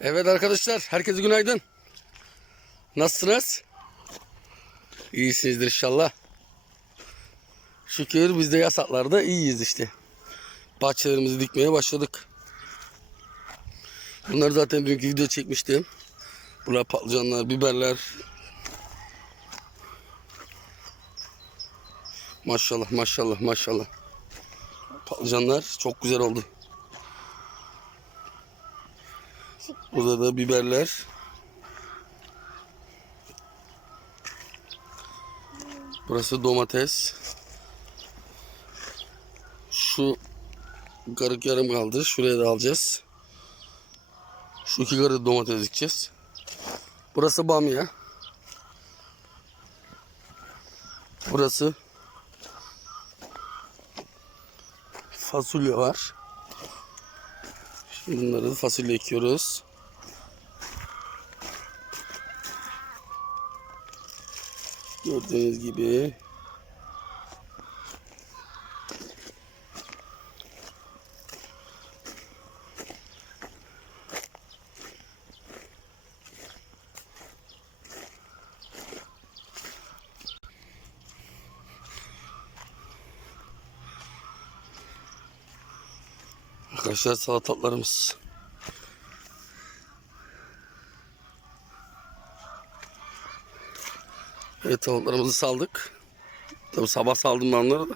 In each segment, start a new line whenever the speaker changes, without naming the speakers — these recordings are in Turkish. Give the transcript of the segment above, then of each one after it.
Evet arkadaşlar, herkese günaydın. Nasılsınız? İyisinizdir inşallah. Şükür biz de yasaklarda iyiyiz işte. Bahçelerimizi dikmeye başladık. Bunları zaten dünkü video çekmiştim. Bunlar patlıcanlar, biberler. Maşallah maşallah maşallah. Patlıcanlar çok güzel oldu. Burada da biberler. Burası domates. Şu garık yarım kaldı. Şuraya da alacağız. Şu iki garı domates dikeceğiz. Burası bamya. Burası fasulye var. Bunları fasulye ekiyoruz. Gördüğünüz gibi Arkadaşlar salatalarımız. Evet tavuklarımızı saldık. Tabii sabah saldım ben onları da.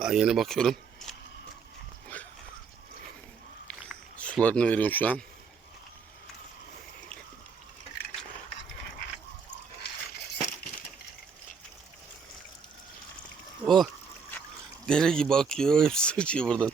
Ben yeni bakıyorum. Sularını veriyorum şu an. Oh. Dere gibi akıyor. Hepsi sıçıyor buradan.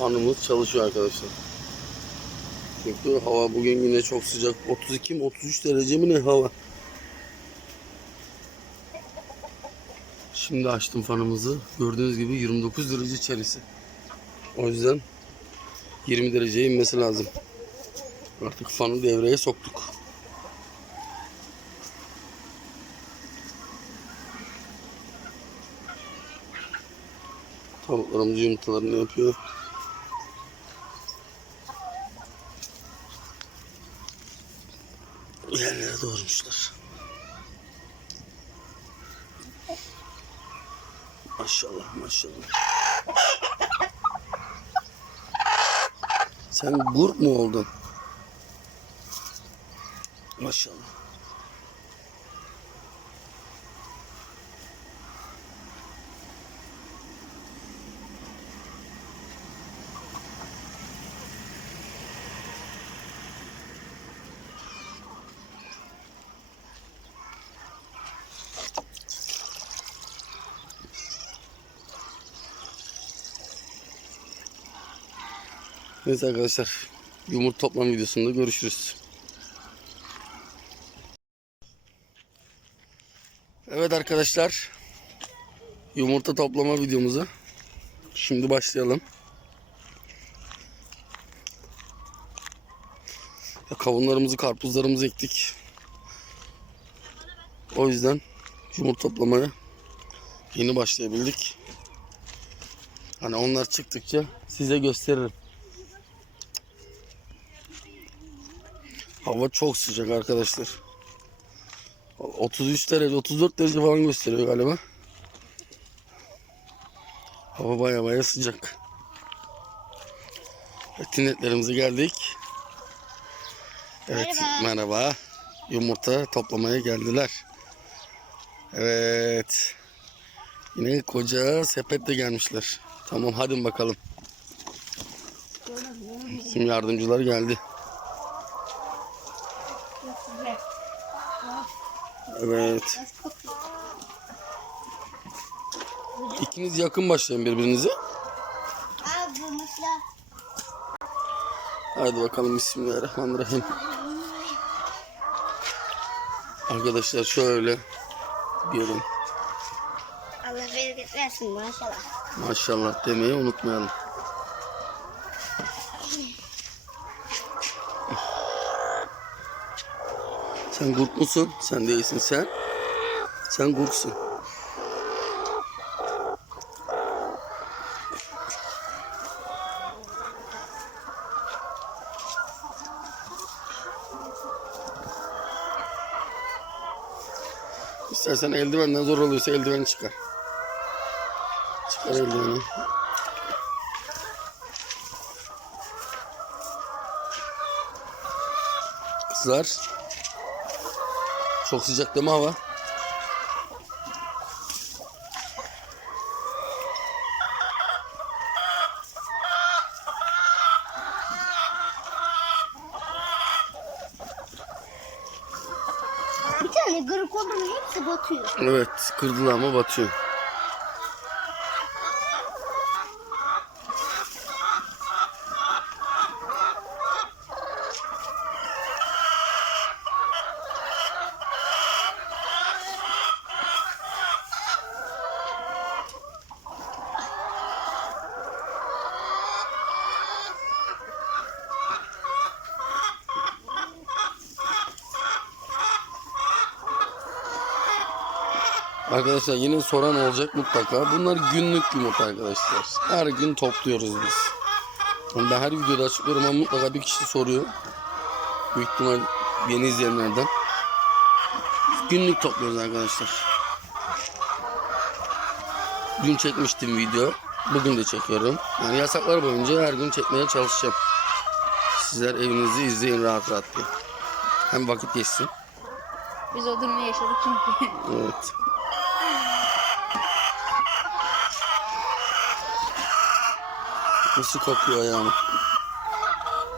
Fanımız çalışıyor arkadaşlar. Çünkü hava bugün yine çok sıcak. 32 mi 33 derece mi ne hava? Şimdi açtım fanımızı. Gördüğünüz gibi 29 derece içerisi. O yüzden 20 dereceye inmesi lazım. Artık fanı devreye soktuk. Tavuklarımız yumurtalarını yapıyor. Doğurmuşlar. Maşallah maşallah. Sen gurk mu oldun? Maşallah. Neyse arkadaşlar. Yumurta toplam videosunda görüşürüz. Evet arkadaşlar. Yumurta toplama videomuza şimdi başlayalım. Ya Kavunlarımızı, karpuzlarımızı ektik. O yüzden yumurta toplamaya yeni başlayabildik. Hani onlar çıktıkça size gösteririm. Hava çok sıcak arkadaşlar. 33 derece, 34 derece falan gösteriyor galiba. Hava baya baya sıcak. Etinetlerimize geldik. Evet, merhaba. Yumurta toplamaya geldiler. Evet. Yine koca sepetle gelmişler. Tamam hadi bakalım. Bizim yardımcılar geldi. Evet. İkiniz yakın başlayın birbirinize. Haydi bakalım Bismillahirrahmanirrahim. Arkadaşlar şöyle diyorum.
Allah bereket versin maşallah.
Maşallah demeyi unutmayalım. Sen kurt musun? Sen değilsin sen. Sen kurtsun. İstersen eldivenden zor oluyorsa eldiveni çıkar. Çıkar eldiveni. Kızlar. Çok sıcak değil mi hava?
Bir tane gırık oldu mu hepsi batıyor.
Evet. Kırdılar ama batıyor. Arkadaşlar yine soran olacak mutlaka. Bunlar günlük yumurta arkadaşlar. Her gün topluyoruz biz. Yani Ben her videoda açıklıyorum ama mutlaka bir kişi soruyor. Büyük ihtimal yeni izleyenlerden. Günlük topluyoruz arkadaşlar. Dün çekmiştim video. Bugün de çekiyorum. Yani yasaklar boyunca her gün çekmeye çalışacağım. Sizler evinizi izleyin rahat rahat diye. Hem vakit geçsin.
Biz o durumu yaşadık çünkü.
Evet. Nasıl kokuyor ayağım?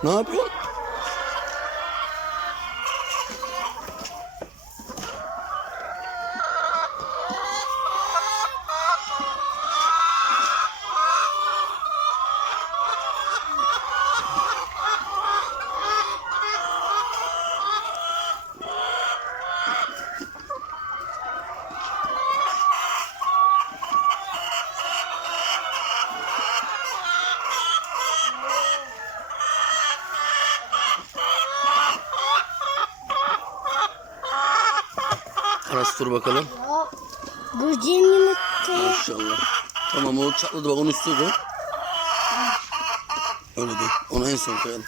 Ne yapıyorsun? Dur bakalım.
Ya böceğin yumurtayı.
Maşallah. Tamam o çatladı bak onu koy. Öyle değil. Onu en son koyalım.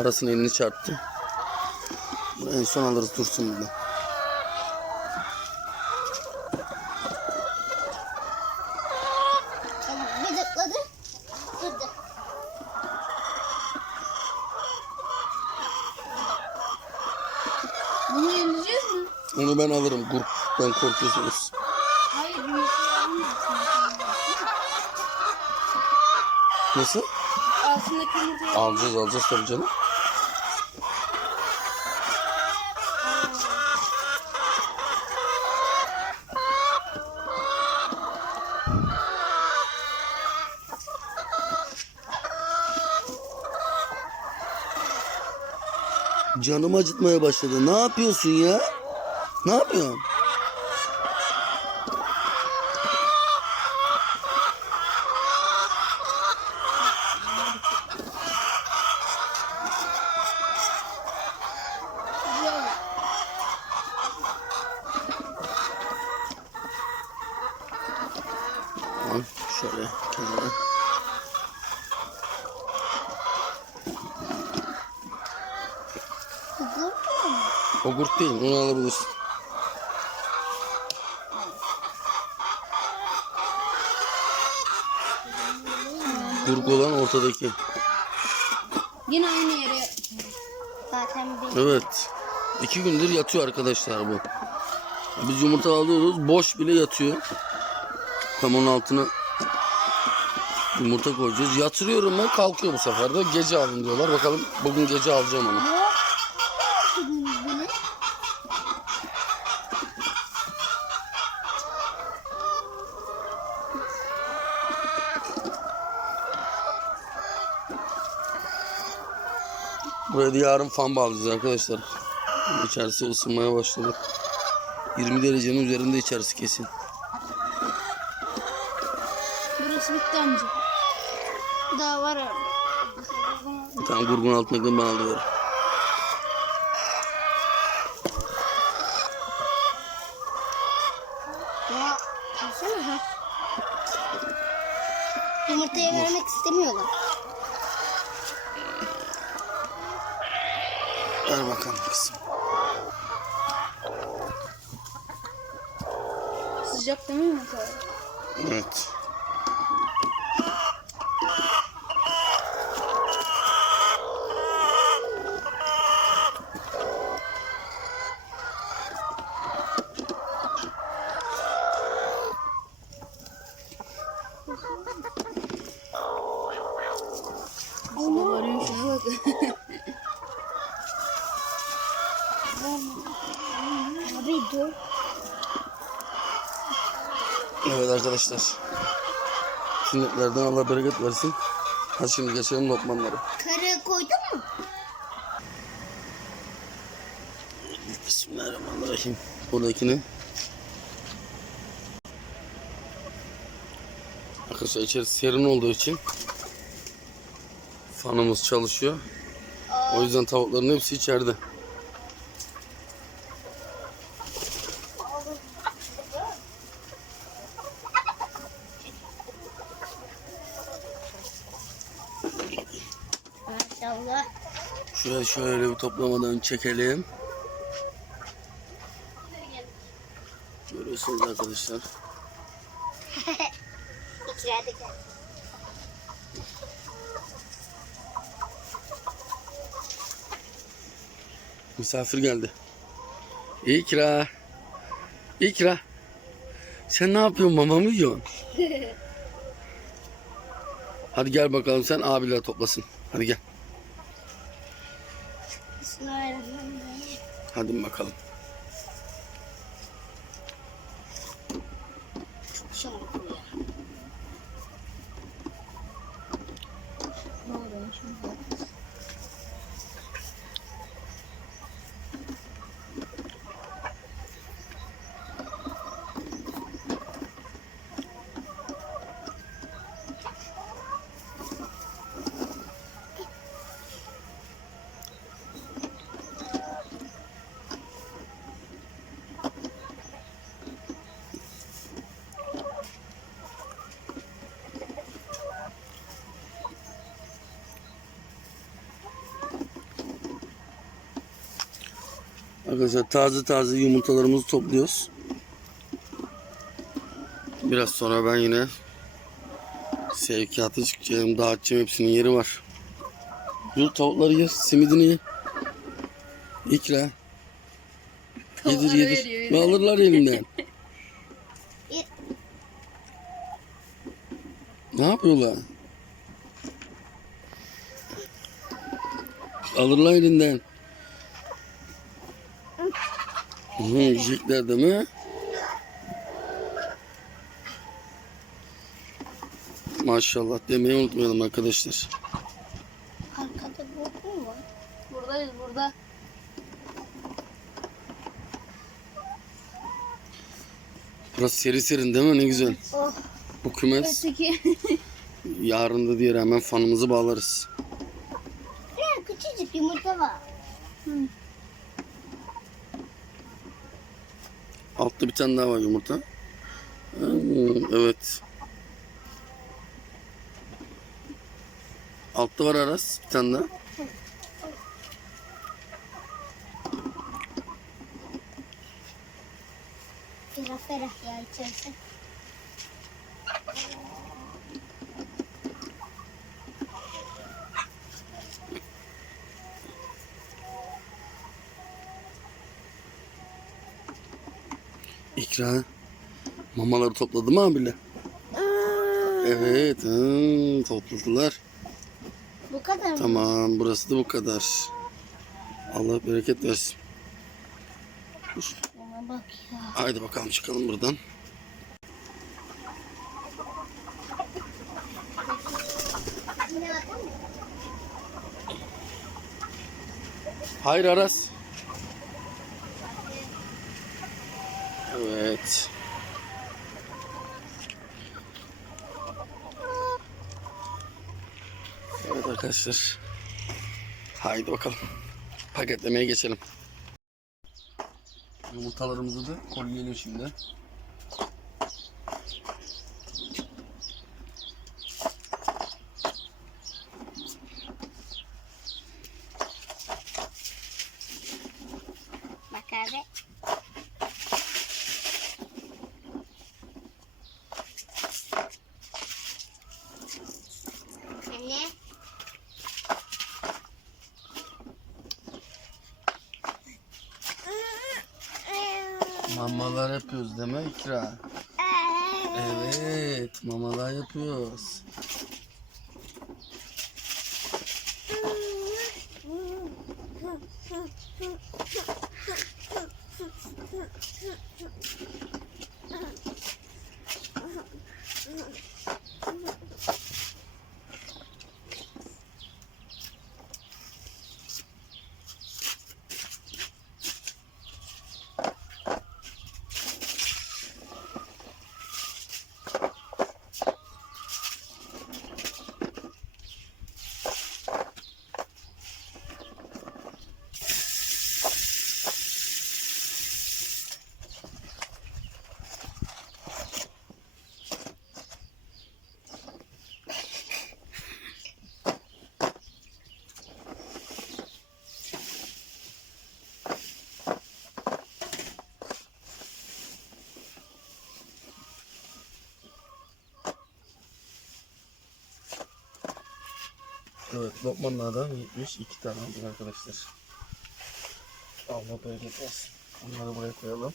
Arasının elini çarptı. Bunu en son alırız dursun burada.
Tamam gıdıkladı. Durdu.
Bunu yeneceğiz mi?
Onu ben alırım. Kurttan korkuyorsunuz.
Hayır almıyorsun.
Nasıl? Alacağız alacağız tabii canım. Canım acıtmaya başladı. Ne yapıyorsun ya? Ne yapıyorsun? Tamam, şöyle kenara.
Gıdıklı mı?
O kurt değil, onu alabilirsin. Kurgu olan ortadaki.
Yine aynı yere
Zaten bir
Evet. İki gündür yatıyor arkadaşlar bu. Biz yumurta alıyoruz. Boş bile yatıyor. Tam onun altına yumurta koyacağız. Yatırıyorum ben kalkıyor bu sefer de. Gece alın diyorlar. Bakalım bugün gece alacağım onu.
Yok. Kudunuz bunu.
Buraya da yarın fan bağlayacağız arkadaşlar. İçerisi ısınmaya başladı. 20 derecenin üzerinde içerisi kesin.
Burası bitti amca. Daha var orada.
Tam grubun altındakini bana alıyorum.
Ya alsana ha. Yumurtayı vermek istemiyorlar.
Ver bakalım kızım.
Sıcak değil mi motor?
Evet.
Dur.
Evet arkadaşlar. Sünnetlerden Allah bereket versin. Hadi şimdi geçelim lokmanlara.
Karı koydun mu?
Bismillahirrahmanirrahim. Buradakini. Arkadaşlar içerisi serin olduğu için fanımız çalışıyor. O yüzden tavukların hepsi içeride.
Maşallah.
Şuraya şöyle bir toplamadan çekelim. Görüyorsunuz arkadaşlar.
Gel.
Misafir geldi. İkra. İkra. Sen ne yapıyorsun mama mı yiyorsun? Hadi gel bakalım sen abiler toplasın. Hadi gel. Hadi bakalım.
Şunu koy. Ne oluyor şimdi?
Arkadaşlar taze taze yumurtalarımızı topluyoruz. Biraz sonra ben yine sevkiyata çıkacağım, dağıtacağım hepsinin yeri var. Dur tavukları yer, simidini ye. İkra. Yedir yedir. Ne alırlar elimden.
Ye-
ne yapıyorlar? Alırlar elinden. Yiyecekler değil mi? Maşallah demeyi unutmayalım arkadaşlar.
Arkada bu mu var?
Buradayız burada.
Burası seri serin değil mi? Ne güzel.
Oh.
Bu kümes
Öteki.
yarın da diğer hemen fanımızı bağlarız.
Ya küçücük yumurta var.
Altta bir tane daha var yumurta. Hmm, evet. Altta var Aras bir tane daha.
Ferah ferah ya içerisi.
İkra mamaları topladı mı abiyle? Evet, hı, topladılar.
Bu kadar mı?
Tamam, burası da bu kadar. Allah bereket versin.
Ona bak ya.
Haydi bakalım çıkalım buradan. Hayır Aras. Evet. Evet arkadaşlar. Haydi bakalım. Paketlemeye geçelim. Yumurtalarımızı da kolyelim şimdi.
Bak abi. Anne.
Mamalar İkra? Evet, mamalar yapıyoruz. Evet, lokmanlardan 72 tane aldık arkadaşlar. Allah bereket versin. Onları buraya koyalım.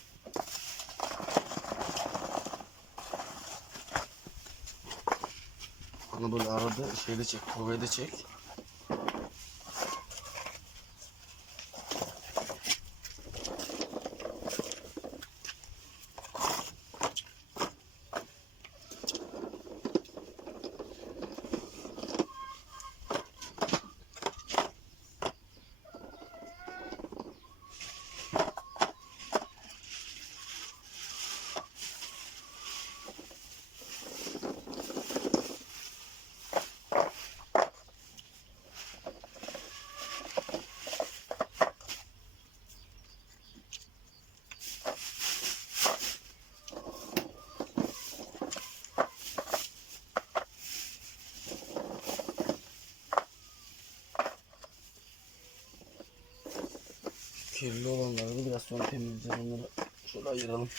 Bunu böyle arada şeyde çek, kovede çek. Kirli olanları biraz sonra temizleyeceğiz. Onları şöyle ayıralım.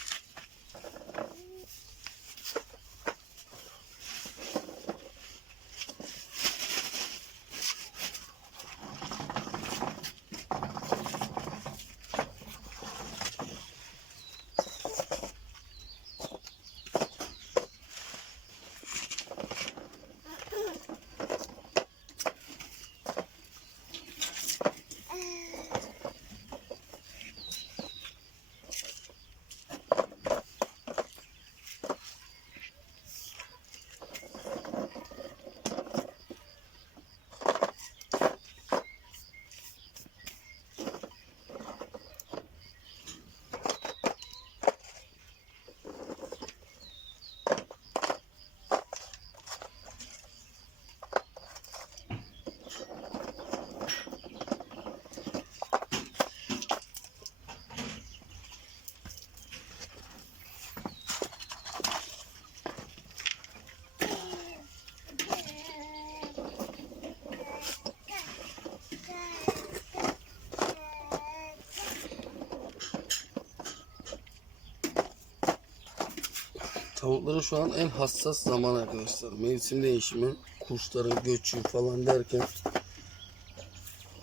Tavukların şu an en hassas zaman arkadaşlar. Mevsim değişimi, kuşların göçü falan derken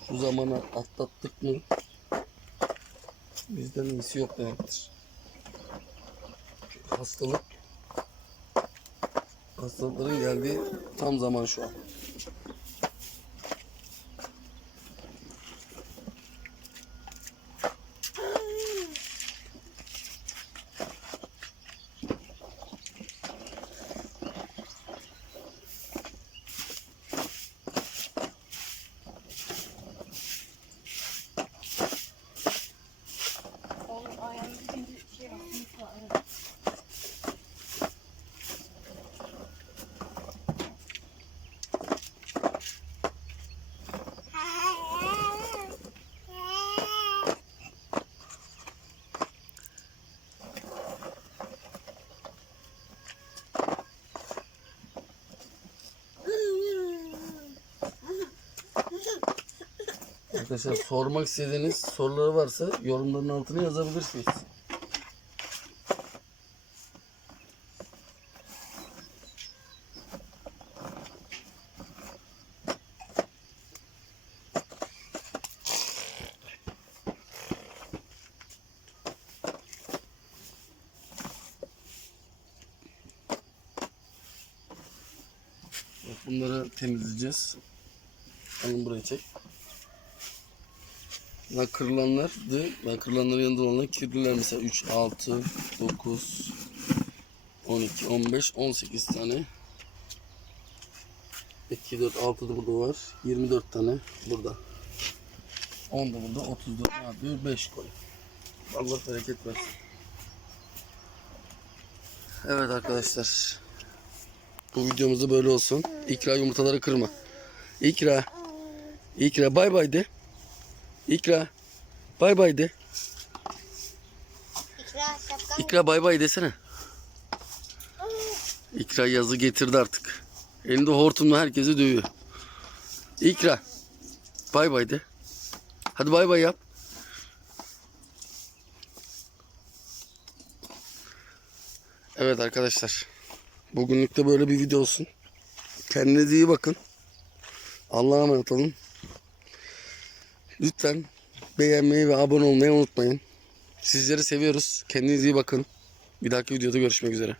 bu zamanı atlattık mı bizden iyisi yok demektir. Hastalık hastalıkların geldiği tam zaman şu an. Arkadaşlar sormak istediğiniz soruları varsa yorumların altına yazabilirsiniz. Bunları temizleyeceğiz. Alın buraya çek. Bunlar kırılanlardı. Ben kırılanların yanında olanlar kirliler mesela 3, 6, 9, 12, 15, 18 tane. 2, 4, 6 da burada var. 24 tane burada. 10 da burada. 34 ne yapıyor? 5 koy. Allah bereket versin. Evet arkadaşlar. Bu videomuzda böyle olsun. İkra yumurtaları kırma. İkra. İkra bay bay de. İkra. Bay bay de.
İkra şapkan.
İkra bay bay desene. İkra yazı getirdi artık. Elinde hortumla herkesi dövüyor. İkra. Bay bay de. Hadi bay bay yap. Evet arkadaşlar. Bugünlük de böyle bir video olsun. Kendinize iyi bakın. Allah'a emanet olun. Lütfen beğenmeyi ve abone olmayı unutmayın. Sizleri seviyoruz. Kendinize iyi bakın. Bir dahaki videoda görüşmek üzere.